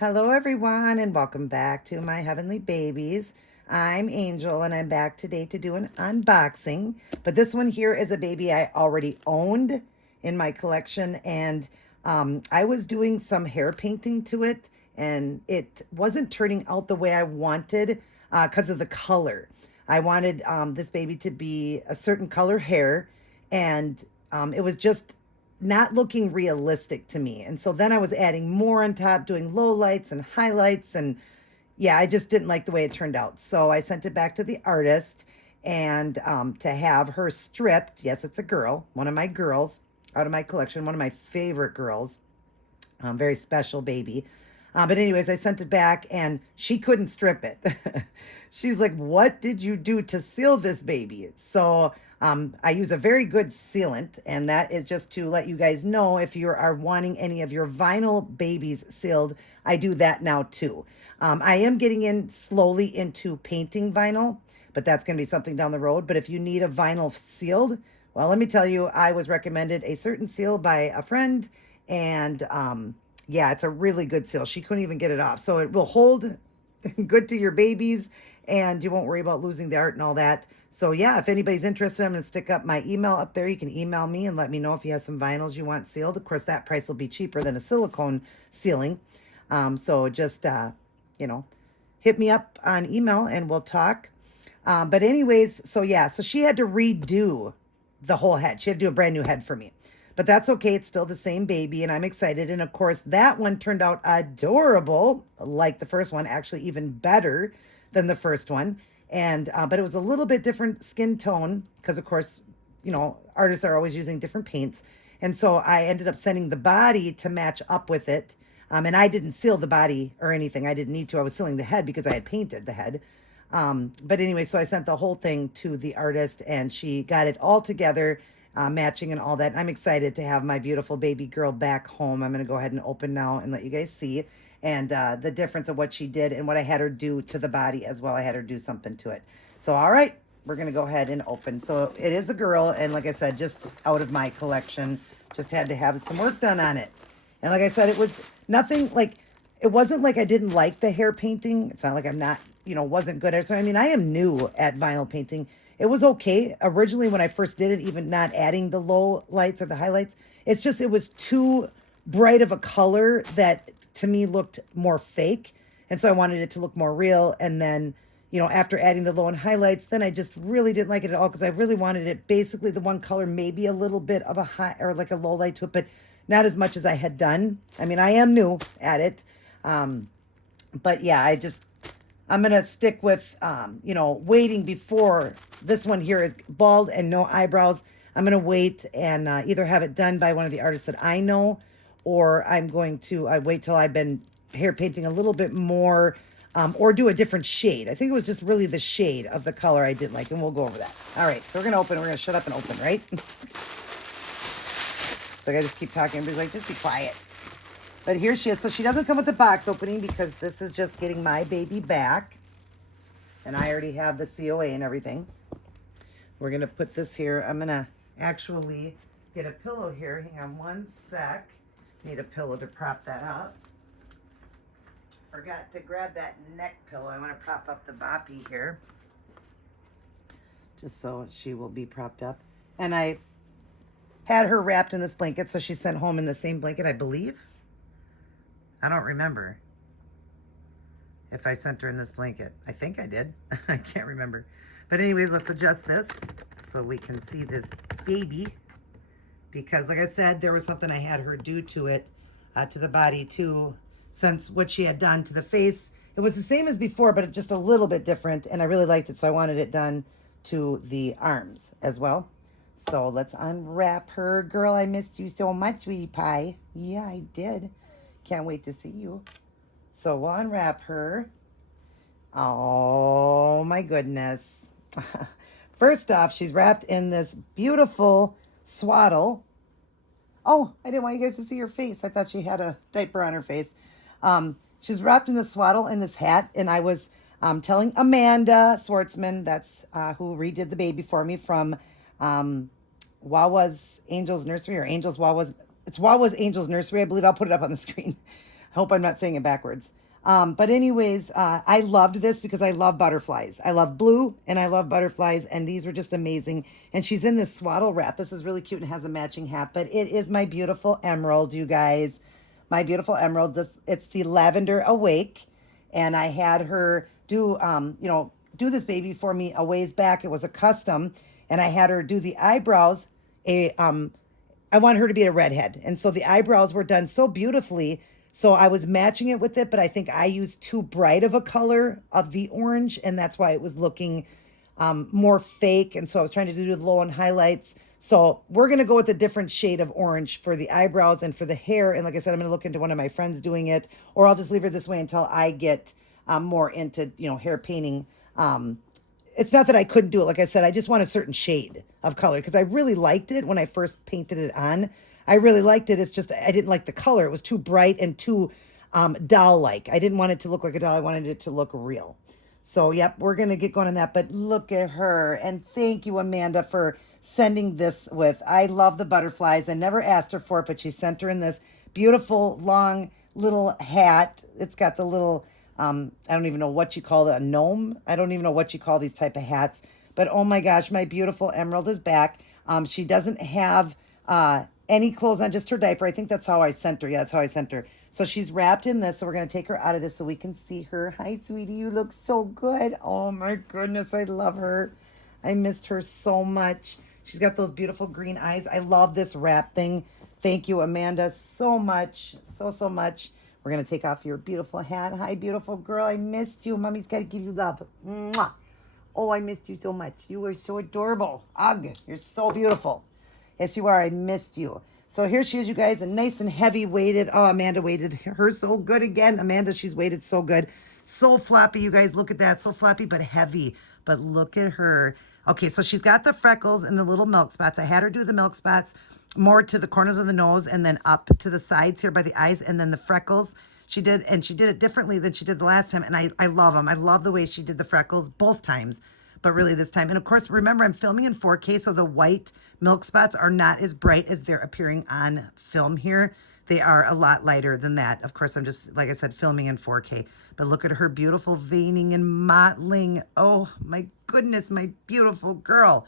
Hello, everyone, and welcome back to my heavenly babies. I'm Angel, and I'm back today to do an unboxing. But this one here is a baby I already owned in my collection, and I was doing some hair painting to it, and it wasn't turning out the way I wanted because of the color. I wanted this baby to be a certain color hair, and it was just not looking realistic to me. And so then I was adding more on top, doing low lights and highlights. And yeah, I just didn't like the way it turned out. So I sent it back to the artist and to have her stripped. Yes, it's a girl, one of my girls out of my collection, one of my favorite girls, very special baby. But anyways, I sent it back and she couldn't strip it. She's like, "What did you do to seal this baby?" So I use a very good sealant, and that is just to let you guys know if you are wanting any of your vinyl babies sealed. I do that now too. I am getting in slowly into painting vinyl, but that's going to be something down the road. But if you need a vinyl sealed, well, let me tell you, I was recommended a certain seal by a friend, and yeah, it's a really good seal. She couldn't even get it off. So it will hold good to your babies, and you won't worry about losing the art and all that. So yeah, if anybody's interested, I'm going to stick up my email up there. You can email me and let me know if you have some vinyls you want sealed. Of course, that price will be cheaper than a silicone sealing. So just, you know, hit me up on email and we'll talk. But anyways, so yeah, so she had to redo the whole head. She had to do a brand new head for me. But that's okay. It's still the same baby, and I'm excited. And of course, that one turned out adorable, like the first one, actually even better than the first one. And but it was a little bit different skin tone because, of course, you know, artists are always using different paints. And so I ended up sending the body to match up with it. And I didn't seal the body or anything. I didn't need to. I was sealing the head because I had painted the head. But anyway, so I sent the whole thing to the artist, and she got it all together, matching and all that. I'm excited to have my beautiful baby girl back home. I'm going to go ahead and open now and let you guys see. And the difference of what she did and what I had her do to the body as well. I had her do something to it. So, all right, we're going to go ahead and open. So it is a girl. And like I said, just out of my collection, just had to have some work done on it. And like I said, it was nothing like, it wasn't like I didn't like the hair painting. It's not like I'm not, you know, wasn't good at it. So, I mean, I am new at vinyl painting. It was okay. Originally, when I first did it, even not adding the low lights or the highlights, it's just, it was too bright of a color that to me looked more fake. And so I wanted it to look more real. And then, you know, after adding the low and highlights, then I just really didn't like it at all because I really wanted it basically the one color, maybe a little bit of a high or like a low light to it, but not as much as I had done. I mean, I am new at it. But yeah, I'm going to stick with, you know, waiting before this one here is bald and no eyebrows. I'm going to wait and either have it done by one of the artists that I know, or I'm going to wait till I've been hair painting a little bit more, or do a different shade. I think it was just really the shade of the color I didn't like, and we'll go over that. All right, so we're going to open. We're going to shut up and open, right? So I just keep talking. Everybody's like, just be quiet. But here she is. So she doesn't come with the box opening because this is just getting my baby back. And I already have the COA and everything. We're going to put this here. I'm going to actually get a pillow here. Hang on one sec. Need a pillow to prop that up. Forgot to grab that neck pillow. I want to prop up the boppy here. Just so she will be propped up. And I had her wrapped in this blanket, so she's sent home in the same blanket, I believe. I don't remember if I sent her in this blanket. I think I did. I can't remember. But anyways, let's adjust this so we can see this baby. Because like I said, there was something I had her do to it, to the body too, since what she had done to the face. It was the same as before, but just a little bit different. And I really liked it, so I wanted it done to the arms as well. So let's unwrap her. Girl, I missed you so much, sweetie pie. Yeah, I did. Can't wait to see you. So we'll unwrap her. Oh my goodness. First off, she's wrapped in this beautiful swaddle. Oh, I didn't want you guys to see her face. I thought she had a diaper on her face. She's wrapped in this swaddle and this hat. And I was telling Amanda Swartzman, that's who redid the baby for me from Wawa's Angel's Nursery, or Angel's Wawa's. It's Wawa's Angel's Nursery, I believe. I'll put it up on the screen. Hope I'm not saying it backwards. But anyways, I loved this because I love butterflies. I love blue and I love butterflies, and these were just amazing. And she's in this swaddle wrap. This is really cute and has a matching hat, but it is my beautiful emerald, you guys. My beautiful emerald. It's the Lavender Awake, and I had her do this baby for me a ways back. It was a custom, and I had her do the eyebrows. I want her to be a redhead, and so the eyebrows were done so beautifully. So I was matching it with it, but I think I used too bright of a color of the orange, and that's why it was looking more fake. And so I was trying to do the low and highlights. So we're going to go with a different shade of orange for the eyebrows and for the hair. And like I said, I'm going to look into one of my friends doing it, or I'll just leave her this way until I get more into, hair painting. It's not that I couldn't do it. Like I said, I just want a certain shade of color because I really liked it when I first painted it on. I really liked it. It's just I didn't like the color. It was too bright and too doll-like. I didn't want it to look like a doll. I wanted it to look real. So, yep, we're going to get going on that. But look at her. And thank you, Amanda, for sending this with. I love the butterflies. I never asked her for it, but she sent her in this beautiful, long, little hat. It's got the little, I don't even know what you call it, a gnome? I don't even know what you call these type of hats. But, oh, my gosh, my beautiful emerald is back. She doesn't have any clothes on, just her diaper. I think that's how I sent her. Yeah, that's how I sent her. So she's wrapped in this. So we're going to take her out of this so we can see her. Hi, sweetie. You look so good. Oh, my goodness. I love her. I missed her so much. She's got those beautiful green eyes. I love this wrap thing. Thank you, Amanda, so much. So much. We're going to take off your beautiful hat. Hi, beautiful girl. I missed you. Mommy's got to give you love. Mwah. Oh, I missed you so much. You were so adorable. Ugh, you're so beautiful. Yes, you are. I missed you. So here she is, you guys, and nice and heavy weighted. Oh, Amanda weighted her so good again. Amanda, she's weighted so good. So floppy, you guys. Look at that. So floppy, but heavy. But look at her. Okay, so she's got the freckles and the little milk spots. I had her do the milk spots more to the corners of the nose and then up to the sides here by the eyes, and then the freckles. She did it differently than she did the last time, and I love them. I love the way she did the freckles both times, but really this time. And of course, remember, I'm filming in 4K, so the white milk spots are not as bright as they're appearing on film here. They are a lot lighter than that. Of course, I'm just, like I said, filming in 4K. But look at her beautiful veining and mottling. Oh, my goodness, my beautiful girl.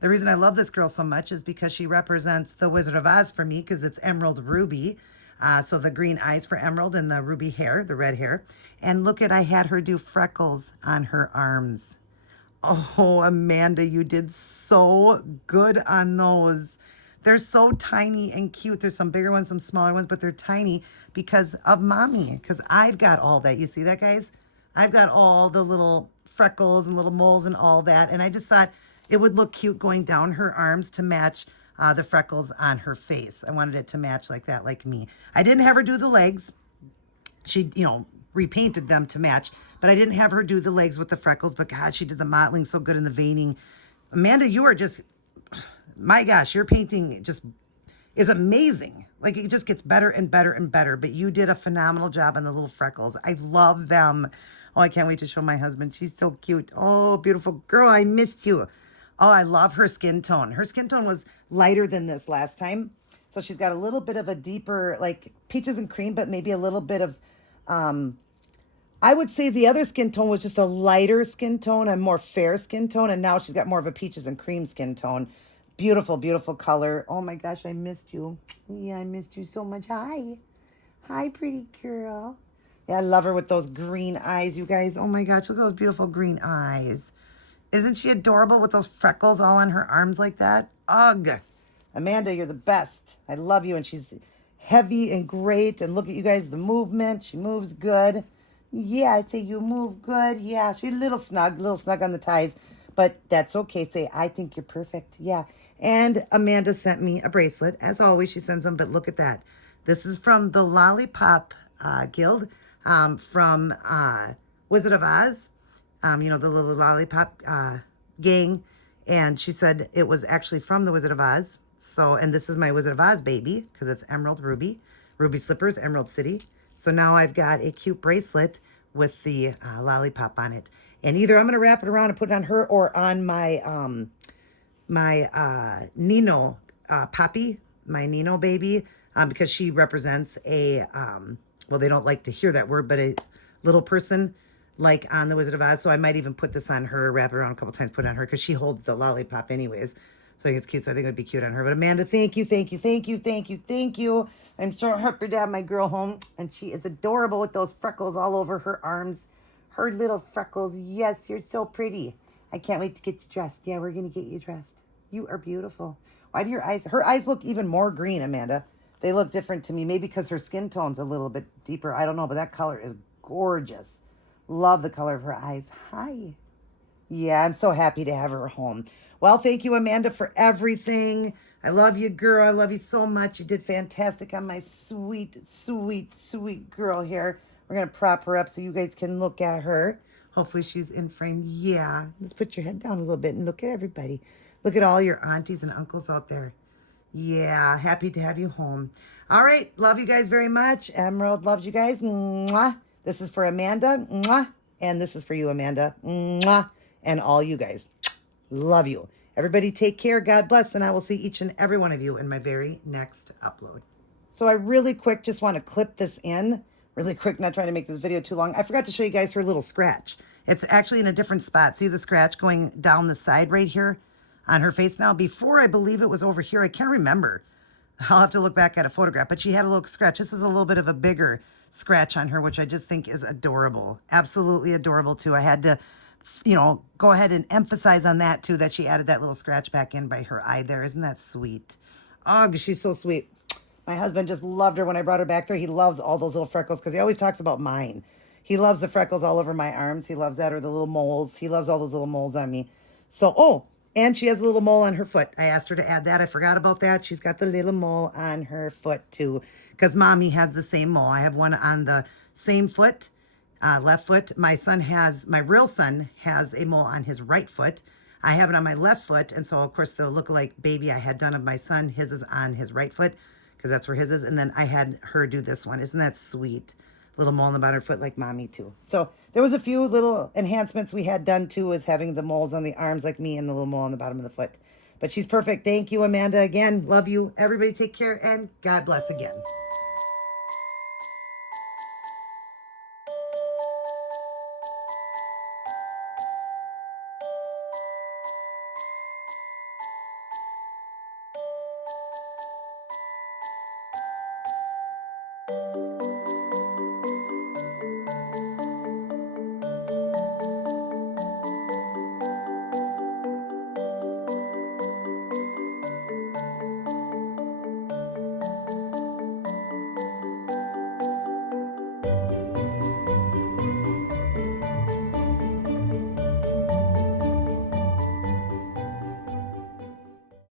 The reason I love this girl so much is because she represents the Wizard of Oz for me, because it's Emerald Ruby. So the green eyes for Emerald and the ruby hair, the red hair. And look at, I had her do freckles on her arms. Oh, Amanda, you did so good on those. They're so tiny and cute. There's some bigger ones, some smaller ones, but they're tiny because of Mommy, because I've got all that. You see that, guys? I've got all the little freckles and little moles and all that, and I just thought it would look cute going down her arms to match the freckles on her face. I wanted it to match like that, like me. I didn't have her do the legs. She, repainted them to match, but I didn't have her do the legs with the freckles, but God, she did the mottling so good in the veining. Amanda, you are just, my gosh, your painting just is amazing. Like, it just gets better and better and better, but you did a phenomenal job on the little freckles. I love them. Oh, I can't wait to show my husband. She's so cute. Oh, beautiful girl, I missed you. Oh, I love her skin tone. Her skin tone was lighter than this last time. So she's got a little bit of a deeper, like peaches and cream, but maybe a little bit of, I would say the other skin tone was just a lighter skin tone, a more fair skin tone. And now she's got more of a peaches and cream skin tone. Beautiful, beautiful color. Oh my gosh, I missed you. Yeah, I missed you so much. Hi. Hi, pretty girl. Yeah, I love her with those green eyes, you guys. Oh my gosh, look at those beautiful green eyes. Isn't she adorable with those freckles all on her arms like that? Ugh. Amanda, you're the best. I love you. And she's heavy and great. And look at you guys, the movement. She moves good. Yeah, I say you move good. Yeah, she's a little snug on the ties. But that's okay. Say, I think you're perfect. Yeah. And Amanda sent me a bracelet. As always, she sends them. But look at that. This is from the Lollipop Guild, from Wizard of Oz. The little lollipop gang. And she said it was actually from the Wizard of Oz. So, and this is my Wizard of Oz baby, because it's Emerald Ruby. Ruby Slippers, Emerald City. So now I've got a cute bracelet with the lollipop on it. And either I'm going to wrap it around and put it on her, or on my Nino Poppy, my Nino baby, because she represents a well, they don't like to hear that word, but a little person like on The Wizard of Oz. So I might even put this on her, wrap it around a couple times, put it on her, because she holds the lollipop anyways. So I think it's cute. So I think it would be cute on her. But Amanda, thank you, thank you, thank you, thank you, thank you. I'm so happy to have my girl home. And she is adorable with those freckles all over her arms. Her little freckles. Yes, you're so pretty. I can't wait to get you dressed. Yeah, we're going to get you dressed. You are beautiful. Why do her eyes look even more green, Amanda? They look different to me. Maybe because her skin tone's a little bit deeper. I don't know, but that color is gorgeous. Love the color of her eyes. Hi. Yeah, I'm so happy to have her home. Well, thank you, Amanda, for everything. I love you, girl. I love you so much. You did fantastic on my sweet, sweet, sweet girl here. We're going to prop her up so you guys can look at her. Hopefully she's in frame. Yeah. Let's put your head down a little bit and look at everybody. Look at all your aunties and uncles out there. Yeah, happy to have you home. All right, love you guys very much. Emerald loves you guys. Mwah. This is for Amanda. Mwah. And this is for you, Amanda. Mwah. And all you guys. Love you. Everybody take care. God bless. And I will see each and every one of you in my very next upload. So I really quick just want to clip this in. Really quick, not trying to make this video too long. I forgot to show you guys her little scratch. It's actually in a different spot. See the scratch going down the side right here on her face now? Before, I believe it was over here. I can't remember. I'll have to look back at a photograph. But she had a little scratch. This is a little bit of a bigger scratch on her, which I just think is adorable. Absolutely adorable, too. I had to, go ahead and emphasize on that, too, that she added that little scratch back in by her eye there. Isn't that sweet? Oh, she's so sweet. My husband just loved her when I brought her back there. He loves all those little freckles because he always talks about mine. He loves the freckles all over my arms. He loves that, or the little moles. He loves all those little moles on me. So, and she has a little mole on her foot. I asked her to add that. I forgot about that. She's got the little mole on her foot, too, because Mommy has the same mole. I have one on the same foot, left foot. My real son has a mole on his right foot. I have it on my left foot, and so, of course, the lookalike baby I had done of my son, his is on his right foot, because that's where his is. And then I had her do this one. Isn't that sweet? Little mole on the bottom of her foot like Mommy, too. So there was a few little enhancements we had done, too, as having the moles on the arms like me and the little mole on the bottom of the foot. But she's perfect. Thank you, Amanda. Again, love you. Everybody take care, and God bless again.